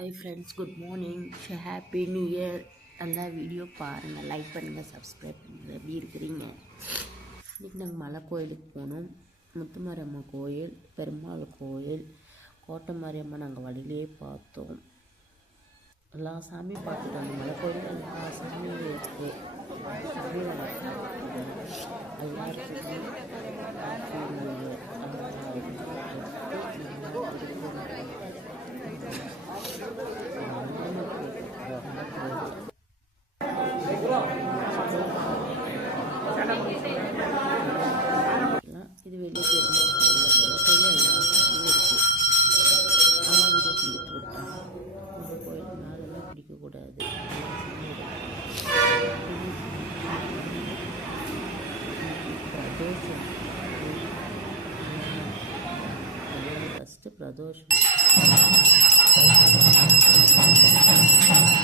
Hi friends, good morning, happy new year. நல்லா video பாருங்கள், like பண்ணுங்கள், சப்ஸ்கிரைப் பண்ணுங்கள். எப்படி இருக்கிறீங்க? இன்றைக்கி நாங்கள் மலை கோயிலுக்கு போனோம். முத்துமாரியம்மா கோயில், பெருமாள் கோயில், கோட்டை மாரியம்மா நாங்கள் வழியிலே பார்த்தோம். எல்லா சாமியும் பார்த்துட்டு வந்தோம். மலை கோயில் எல்லா சாமியும் இருக்குது. இது வெளியே பெருமாள் கோயில் எல்லா சாமியும் இருக்குது. ஆனால் வீடியோ பிடித்து விட்டாங்க. இந்த கோயில் மேலெல்லாம் பிடிக்கக்கூடாது. பிரதோஷம் ஃபஸ்ட்டு பிரதோஷம்